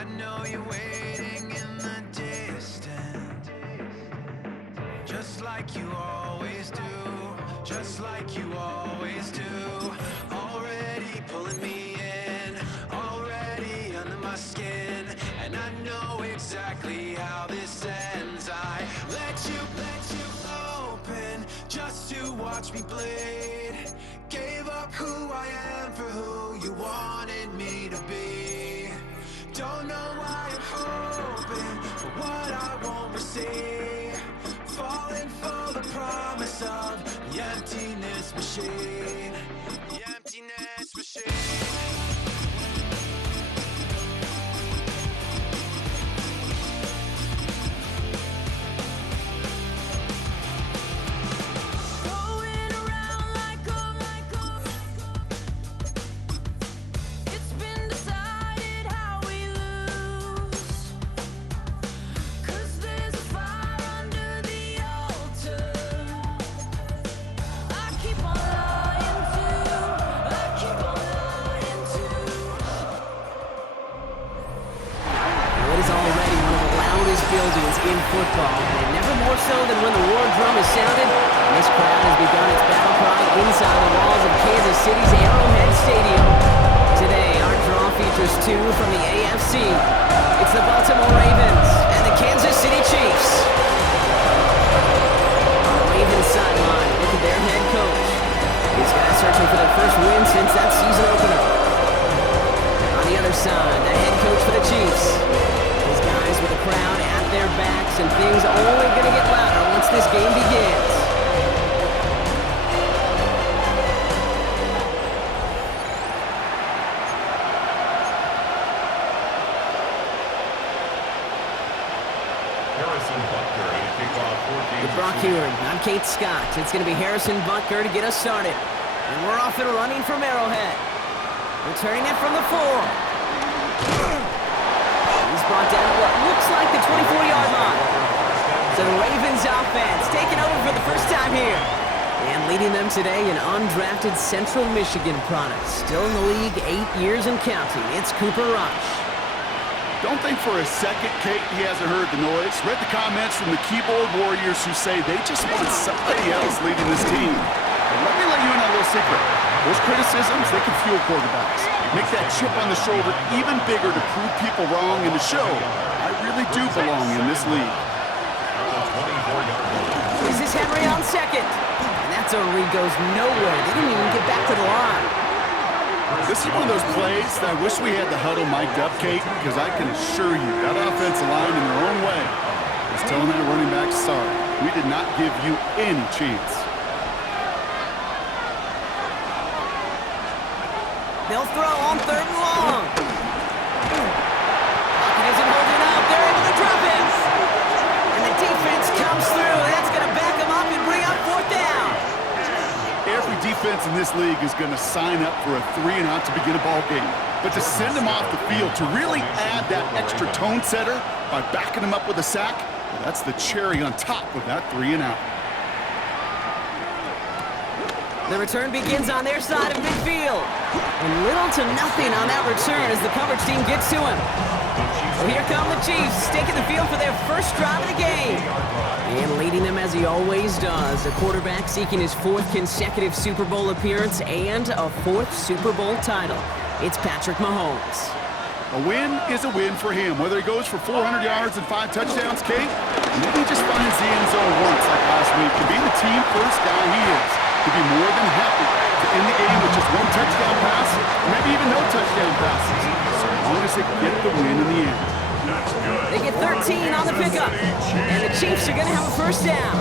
I know you're waiting in the distance, just like you always do, just like you always do. Already pulling me in, already under my skin, and I know exactly how this ends. I let you open just to watch me bleed. Gave up who I am for who you wanted me to be. Don't know why I'm hoping for what I won't receive. Falling for the promise of the emptiness machine. The emptiness machine. Buildings in football, and never more so than when the war drum is sounded, and this crowd has begun its battle cry inside the walls of Kansas City's Arrowhead Stadium. Today, our draw features two from the AFC. It's the Baltimore Ravens and the Kansas City Chiefs. On the Ravens sideline, look at their head coach. These guys searching for their first win since that season opener. On the other side, the head coach for the Chiefs. These guys with the crowd at their backs, and things are only going to get louder once this game begins. With Brock Hewitt, I'm Kate Scott. It's going to be Harrison Butker to get us started. And we're off and running from Arrowhead. Returning it from the 4. He's brought down at what looks like the 24-yard line. So the Ravens offense taking over for the first time here. And leading them today, an undrafted Central Michigan product. Still in the league 8 years and counting. It's Cooper Rush. Don't think for a second, Kate, he hasn't heard the noise. Read the comments from the keyboard warriors who say they just want somebody else leading this team. And let me let you in on a little secret. Those criticisms, they can fuel quarterbacks. Make that chip on the shoulder even bigger to prove people wrong and to show I really do belong in this league. This is Henry on second. And that's over. He goes nowhere. They didn't even get back to the line. This is one of those plays that I wish we had the huddle mic'd up, Kate, because I can assure you that offensive line in their own way is telling that running back, sorry, we did not give you any chance. They'll throw on 3rd and long. Pocket isn't holding up. They're able to drop it. And the defense comes through. That's going to back them up and bring up 4th down. Every defense in this league is going to sign up for a 3-and-out to begin a ball game. But to send them off the field, to really add that extra tone setter by backing them up with a sack, well, that's the cherry on top of that 3-and-out. The return begins on their side of midfield. And little to nothing on that return as the coverage team gets to him. So here come the Chiefs, taking the field for their first drive of the game. And leading them as he always does, a quarterback seeking his 4th consecutive Super Bowl appearance and a 4th Super Bowl title. It's Patrick Mahomes. A win is a win for him, whether he goes for 400 yards and 5 touchdowns, Kate, or maybe he just finds the end zone once like last week. To be the team first guy he is, to be more than happy to end the game with just 1 touchdown pass, or maybe even no touchdown passes, so long as they get the win in the end. They get 13 on the pickup, and the Chiefs are going to have a first down.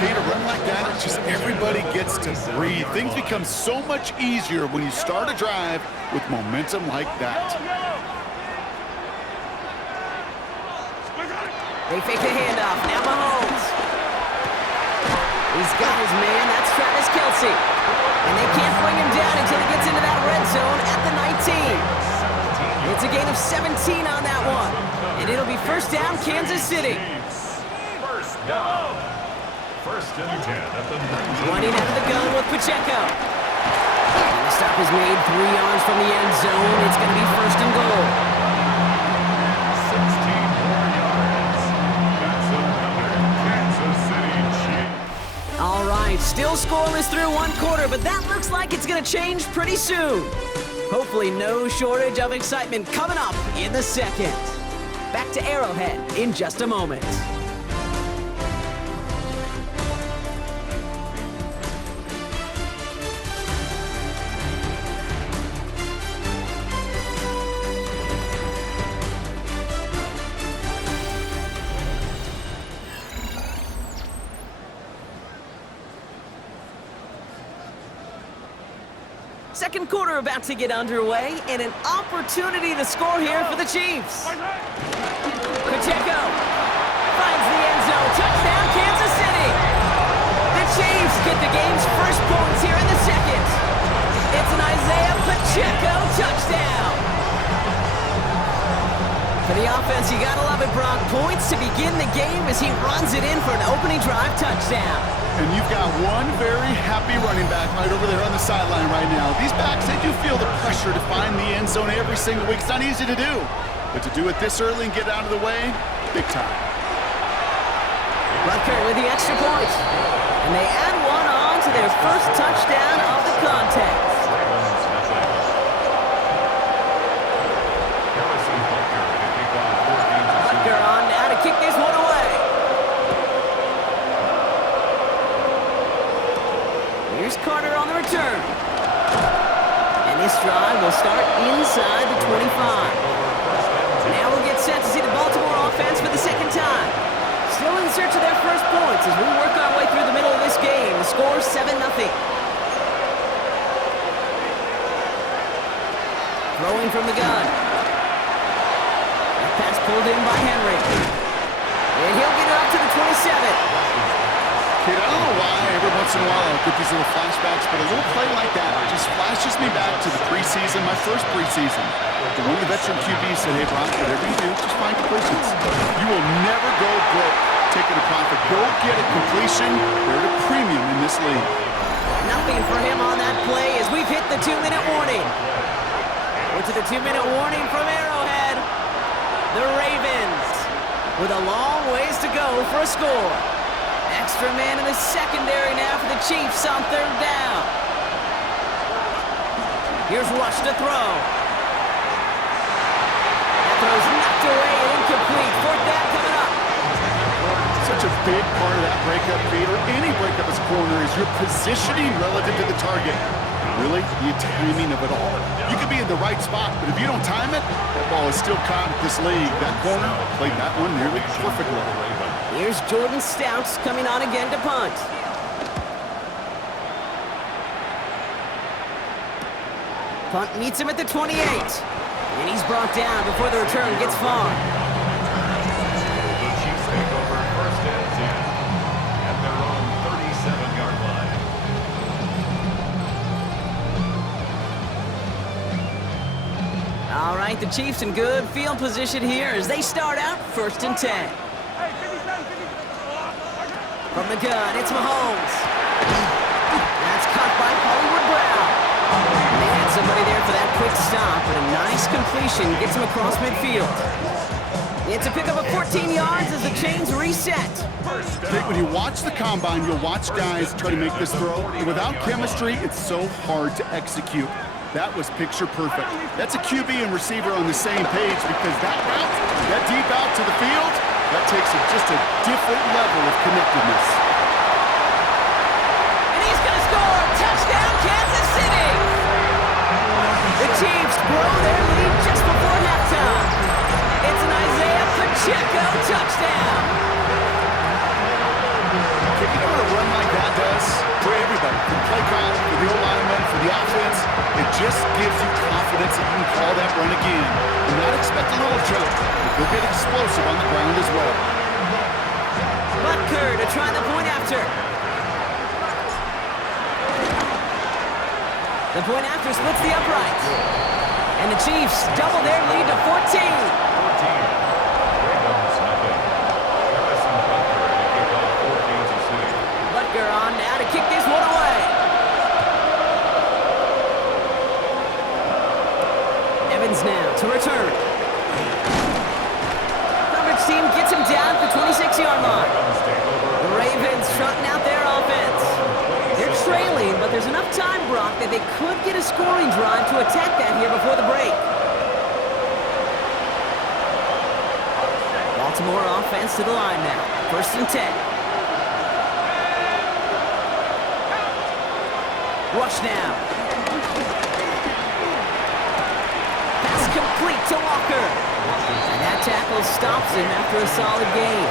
Kate, a run like that, just everybody gets to breathe. Things become so much easier when you start a drive with momentum like that. They fake the handoff. Now Mahomes. He's got his man. That's Travis Kelce. And they can't bring him down until he gets into that red zone at the 19. It's a gain of 17 on that one. And it'll be first down, Kansas City. First down. First and 10 at the 19. Running out of the gun with Pacheco. And the stop is made 3 yards from the end zone. It's going to be first and goal. Still scoreless through one quarter, but that looks like it's going to change pretty soon. Hopefully no shortage of excitement coming up in the second. Back to Arrowhead in just a moment. Second quarter about to get underway, and an opportunity to score here for the Chiefs. Pacheco finds the end zone. Touchdown, Kansas City. The Chiefs get the game's first points here in the second. It's an Isaiah Pacheco touchdown. For the offense, you gotta love it, Brock. Points to begin the game as he runs it in for an opening drive touchdown. And you've got one very happy running back right over there on the sideline right now. These backs, they do feel the pressure to find the end zone every single week. It's not easy to do. But to do it this early and get out of the way, big time. Rutger with the extra point. And they add one on to their first touchdown of the contest. Rutger on now to kick this one away. Here's Carter on the return. And this drive will start inside the 25. Now we'll get set to see the Baltimore offense for the second time. Still in search of their first points as we work our way through the middle of this game. The score 7-0. Throwing from the gun. That pass pulled in by Henry. And he'll get it up to the 27. Kid, I don't know why every once in a while I'll get these little flashbacks, but a little play like that just flashes me back to the preseason, my first preseason. One of the veteran QBs said, hey, Brock, whatever you do, just find completions. You will never go broke taking a profit. Go get a completion. They're at a premium in this league. Nothing for him on that play as we've hit the 2-minute warning. We're to the 2-minute warning from Arrowhead. The Ravens with a long ways to go for a score. Extra man in the secondary now for the Chiefs on third down. Here's Rush to throw. That throw's knocked away and incomplete. Fourth down coming up. Such a big part of that breakup feed, or any breakup as a corner, is your positioning relative to the target. Really, the timing of it all. You could be in the right spot, but if you don't time it, that ball is still caught at this league. That corner played that one nearly perfectly. Here's Jordan Stouts coming on again to punt. Punt meets him at the 28. And he's brought down before the return gets far. The Chiefs take over first and 10 at their own 37-yard line. All right, the Chiefs in good field position here as they start out first and 10. From the gun, it's Mahomes. That's caught by Hollywood Brown. And they had somebody there for that quick stop, but a nice completion gets him across midfield. It's a pickup of 14 yards as the chains reset. Dick, when you watch the combine, you'll watch guys try to make this throw. And without chemistry, it's so hard to execute. That was picture perfect. That's a QB and receiver on the same page because that route, that deep out to the field, that takes just a different level of connectedness. And he's going to score! Touchdown, Kansas City! The Chiefs blow their lead just before halftime. It's an Isaiah Pacheco touchdown. You know what a run like that does for everybody, for the play call, for the O-lineman, for the offense? It just gives you confidence that you can call that run again and not expect a little jump, but they'll get explosive on the ground as well. Butker to try the point after. The point after splits the upright. And the Chiefs double their lead to 14. Butker on now to kick this one away. Evans now to return. Coverage team gets him down at the 26-yard line. The Ravens trotting out their offense. there's enough time, Brock, that they could get a scoring drive to attack that here before the break. Baltimore offense to the line now. 1st and 10. Rush now. Pass complete to Walker. And that tackle stops him after a solid gain.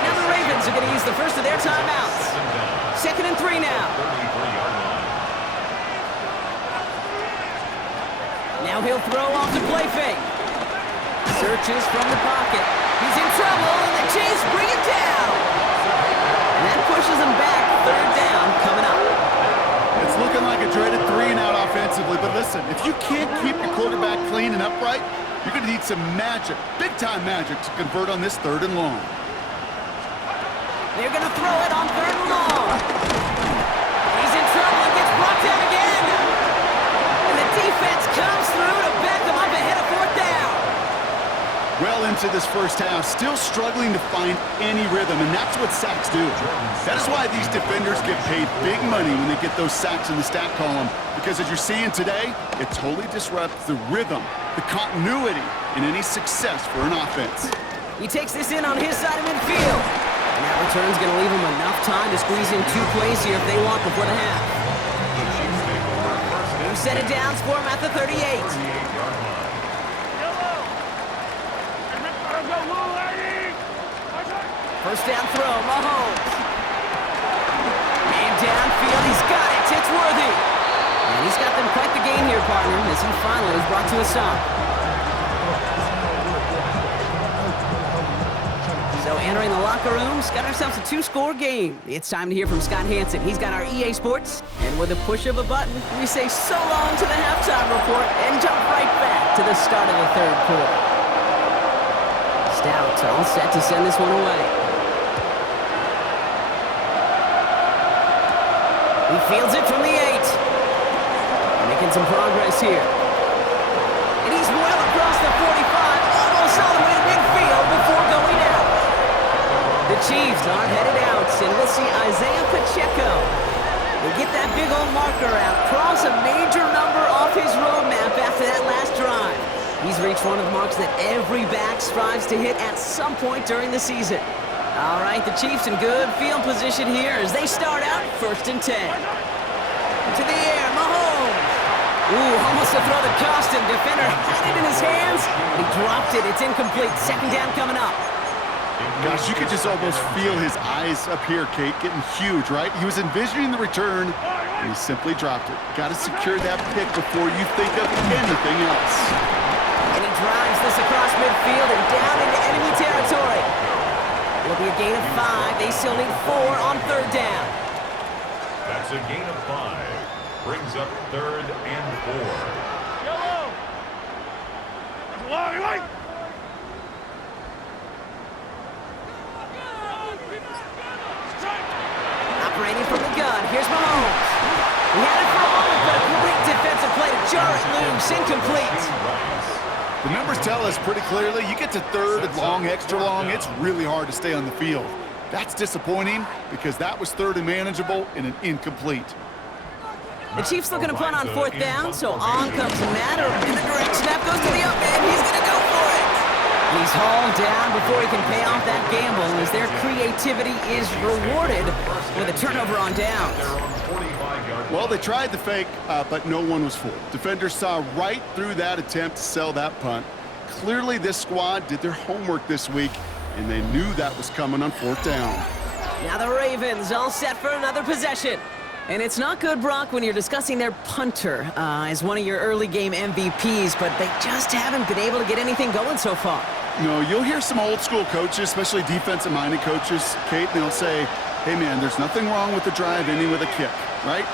Now the Ravens are going to use the first of their timeouts. 2nd and 3 now. Now he'll throw off the play fake. Searches from the pocket. He's in trouble, and the Chiefs bring it down. And that pushes him back. 3rd down coming up. It's looking like a dreaded 3-and-out offensively, but listen, if you can't keep your quarterback clean and upright, you're going to need some magic, big-time magic, to convert on this 3rd and long. They're going to throw it on 3rd and long. He's in trouble and gets brought down again. And the defense comes through to back them up ahead of 4th down. Well into this first half, still struggling to find any rhythm, and that's what sacks do. That is why these defenders get paid big money when they get those sacks in the stat column, because as you're seeing today, it totally disrupts the rhythm, the continuity, and any success for an offense. He takes this in on his side of midfield. And that return's going to leave him enough time to squeeze in 2 plays here if they want before the half. Who set it down for him at the 38. First down throw, Mahomes. Man downfield, he's got it, it's Worthy. And he's got them quite the game here, partner, as he finally is brought to a stop. So entering the locker rooms, got ourselves a 2-score game. It's time to hear from Scott Hansen. He's got our EA Sports, and with a push of a button, we say so long to the halftime report and jump right back to the start of the 3rd quarter. Stout all set to send this one away. He fields it from the 8. Making some progress here. And he's well across the 45, almost all the way to midfield before going out. The Chiefs are headed out, and we'll see Isaiah Pacheco. They get that big old marker out, cross a major number off his roadmap after that last drive. He's reached one of the marks that every back strives to hit at some point during the season. All right, the Chiefs in good field position here as they start out 1st and 10. To the air, Mahomes. Ooh, almost a throw that cost him. Defender had it in his hands, and he dropped it. It's incomplete. 2nd down coming up. Gosh, you could just almost feel his eyes up here, Kate, getting huge, right? He was envisioning the return, and he simply dropped it. Got to secure that pick before you think of anything else. And he drives this across midfield and down into enemy territory. It'll be a gain of 5. They still need 4 on 3rd down. That's a gain of 5. Brings up 3rd and 4. Operating from the gun. Here's Mahomes. He had it for a moment, but a great defensive play to jar it loose. Incomplete. The numbers tell us pretty clearly, you get to 3rd and long, extra long, it's really hard to stay on the field. That's disappointing because that was 3rd and manageable and an incomplete. The Chiefs looking to punt on 4th down, so on comes Matt in the direct snap, goes to the up end. He's going to go for it. He's hauled down before he can pay off that gamble as their creativity is rewarded with a turnover on downs. Well, they tried the fake, but no one was fooled. Defenders saw right through that attempt to sell that punt. Clearly, this squad did their homework this week, and they knew that was coming on 4th down. Now the Ravens all set for another possession. And it's not good, Brock, when you're discussing their punter as one of your early game MVPs, but they just haven't been able to get anything going so far. No, you'll hear some old school coaches, especially defensive-minded coaches, Kate, they'll say, hey, man, there's nothing wrong with the drive ending with a kick, right?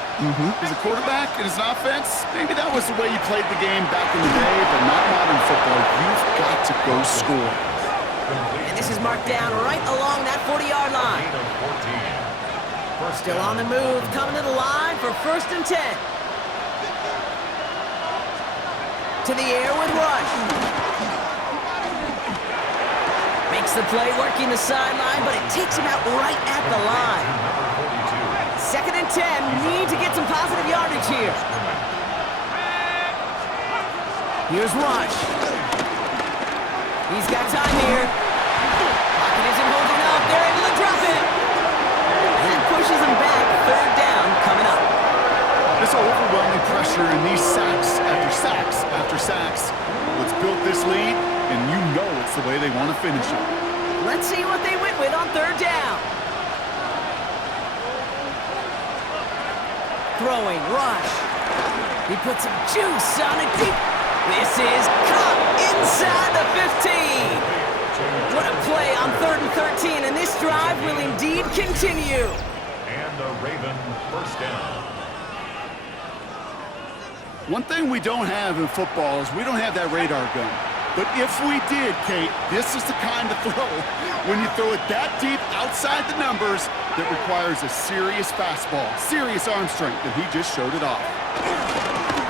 As a quarterback and as an offense, maybe that was the way you played the game back in the day, but not modern football. You've got to go score. And this is marked down right along that 40-yard line. Still on the move, coming to the line for 1st and 10. To the air with Rush. Makes the play, working the sideline, but it takes him out right at the line. 2nd and 10. Need to get some positive yardage here. Here's Rush. He's got time here. Pocket isn't holding up. They're able to drop him. That pushes him back. 3rd down coming up. This overwhelming pressure and these sacks after sacks after sacks. Let's build this lead, and you know it's the way they want to finish it. Let's see what they went with on 3rd down. Throwing, Rush. He puts some juice on it deep. This is caught inside the 15. What a play on 3rd and 13, and this drive will indeed continue. And a Raven first down. One thing we don't have in football is we don't have that radar gun. But if we did, Kate, this is the kind of throw, when you throw it that deep outside the numbers, that requires a serious fastball, serious arm strength, and he just showed it off.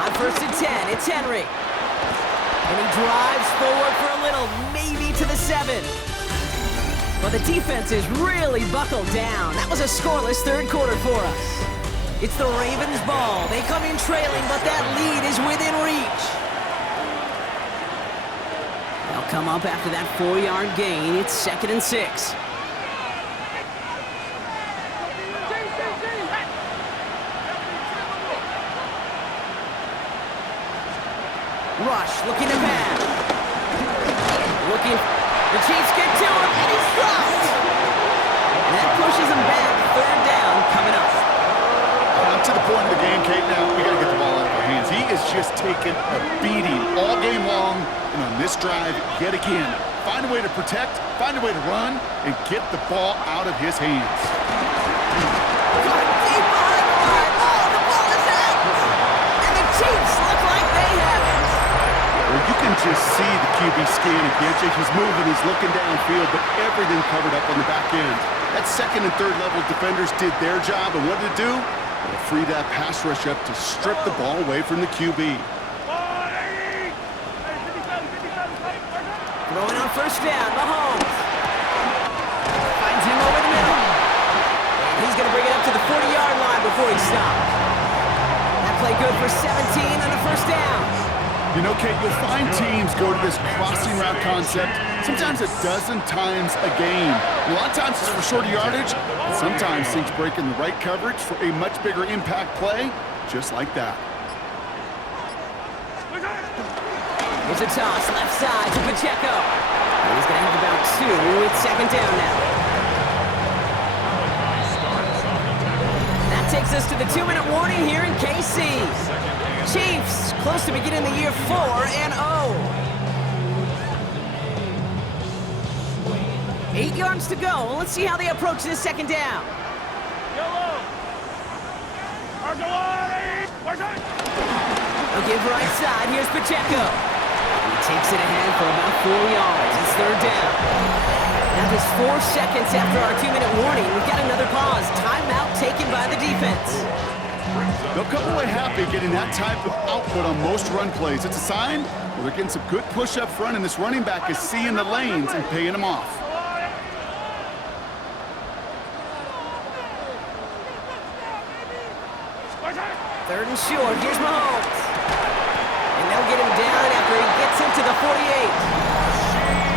On 1st and 10, it's Henry. And he drives forward for a little, maybe to the 7. But the defense is really buckled down. That was a scoreless 3rd quarter for us. It's the Ravens' ball. They come in trailing, but that lead is within reach. They'll come up after that 4-yard gain. It's 2nd and 6. Rush looking to pass. Looking. The Chiefs get to him, and he's dropped. And that pushes him back. 3rd down coming up. I'm to the point of the game, Kate, now we got to get the ball out of our hands. He is just taking a beating all game long, and on this drive, yet again, find a way to protect, find a way to run, and get the ball out of his hands. Got it deep behind the line. Oh, the ball is out. And the Chiefs look like they have it. Well, you can just see the QB scanning, can't you? He's moving, he's looking downfield, but everything covered up on the back end. That 2nd and 3rd level defenders did their job, and what did it do? It freed that pass rush up to strip the ball away from the QB. Throwing on 1st down, Mahomes. Finds him over the middle. And he's going to bring it up to the 40-yard line before he stops. That play good for 17 on the 1st down. You know, Kate, you'll find teams go to this crossing route concept sometimes a dozen times a game. A lot of times it's for shorter yardage, but sometimes things break in the right coverage for a much bigger impact play, just like that. Here's a toss, left side to Pacheco. And he's going to have about 2. It's 2nd down now. That takes us to the 2-minute warning here in KC. Chiefs close to beginning the year 4-0. 8 yards to go. Let's see how they approach this 2nd down. They'll give right side. Here's Pacheco. He takes it ahead for about 4 yards. It's 3rd down. Now just 4 seconds after our 2-minute warning, we've got another pause. Timeout taken by the defense. They'll come away happy getting that type of output on most run plays. It's a sign where they're getting some good push up front, and this running back is seeing the lanes and paying them off. Third and short. Here's Mahomes. And they'll get him down after he gets into the 48.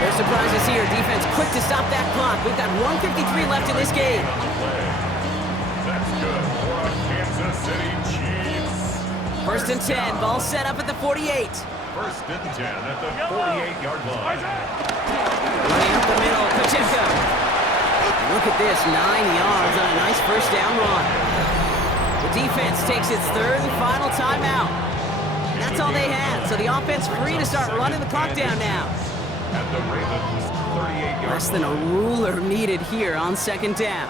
No surprises here. Defense quick to stop that clock. We've got 1:53 left in this game. That's good for a Kansas City Chiefs. 1st and 10. Ball set up at the 48. 1st and 10 at the 48-yard line. Running up the middle. Pacheco. Look at this. 9 yards on a nice 1st down run. The defense takes its 3rd and final timeout. That's all they had. So the offense free to start running the clock down now. At the Ravens 38-yard Less than a ruler needed here on 2nd down.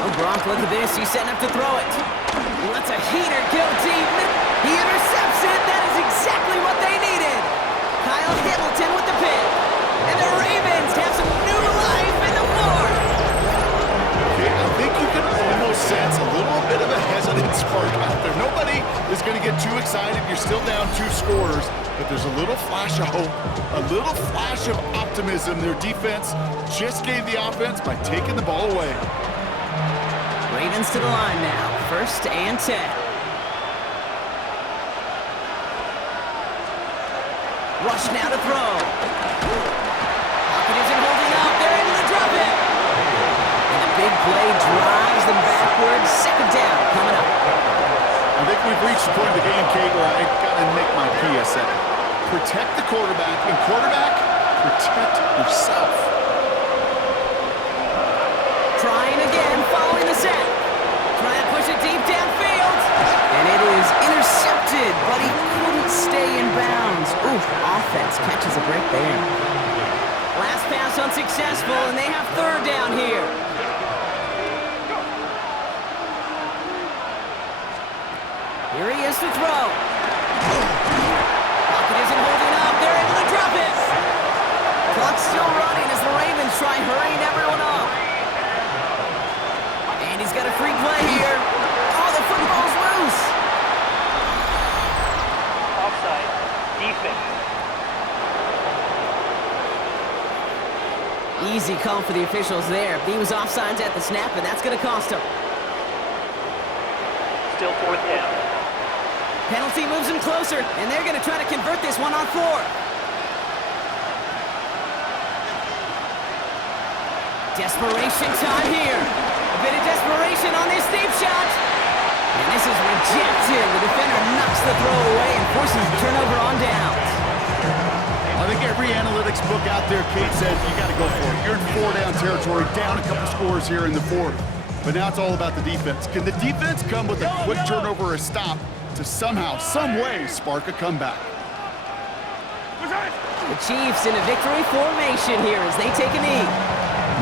Oh, Gronk, look at this. He's setting up to throw it. He lets a heater go deep. He intercepts it. That is exactly what they needed. Kyle Hamilton with the pick. And the Ravens have some new life in the 4th. I think you can almost sense a little bit of a hesitant spark out there. Nobody is going to get too excited. You're still down 2 scores, but there's a little flash of hope, a little flash of optimism. Their defense just gave the offense by taking the ball away. Ravens to the line now. 1st and 10. Rush now to throw. Pocket isn't holding up. They're able to drop it. And the big play drives them backwards. 2nd down coming up. I think we've reached the point of the game, Kate, where I got to make my PSA. Protect the quarterback, and quarterback, protect yourself. Trying again, following the set. Trying to push it deep downfield. And it is intercepted, but he couldn't stay in bounds. Ooh, offense catches a break there. Last pass unsuccessful, and they have 3rd down here. Here he is to throw. Pocket isn't holding up. They're able to drop it. Clock's still running as the Ravens try hurrying everyone up. And he's got a free play here. Oh, the football's loose. Offside. Defense. Easy call for the officials there. He was offsides at the snap, and that's going to cost him. Still 4th down. Penalty moves him closer, and they're going to try to convert this one on 4th. Desperation time here. A bit of desperation on this deep shot. And this is rejected. The defender knocks the throw away and forces the turnover on downs. I think every analytics book out there, Kate, said you got to go for it. You're in 4-down territory, down a couple scores here in the 4th. But now it's all about the defense. Can the defense come with a quick turnover or a stop to somehow, some way, spark a comeback? The Chiefs in a victory formation here as they take a knee.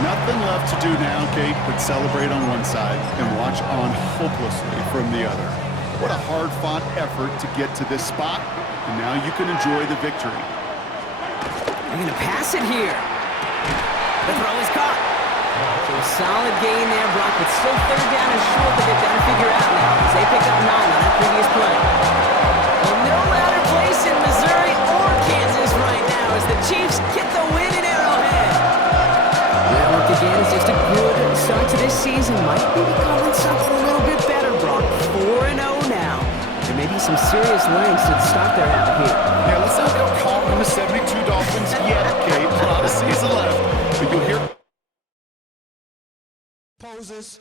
Nothing left to do now, Kate, but celebrate on one side and watch on hopelessly from the other. What a hard-fought effort to get to this spot, and now you can enjoy the victory. They're going to pass it here. The throw is caught. So a solid gain there, Brock, but still 3rd down and short that they've got to figure out now as they pick up 9 on that previous play. Well, no louder place in Missouri or Kansas right now as the Chiefs get the win in Arrowhead. Well, look again, it's just a good start to this season. Might be becoming something a little bit better, Brock. 4-0 now. There may be some serious wins to start their out here. Yeah, let's not go calling the 72 Dolphins yet, Kate. A lot of season left, but you'll hear poses.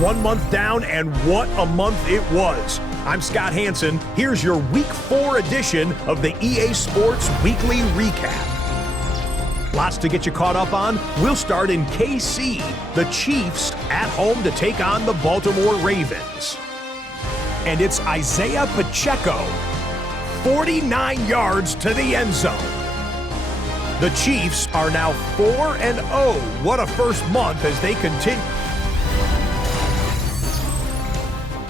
One month down, and what a month it was. I'm Scott Hansen. Here's your Week 4 edition of the EA Sports Weekly Recap. Lots to get you caught up on. We'll start in KC. The Chiefs at home to take on the Baltimore Ravens. And it's Isaiah Pacheco, 49 yards to the end zone. The Chiefs are now 4-0. What a first month as they continue.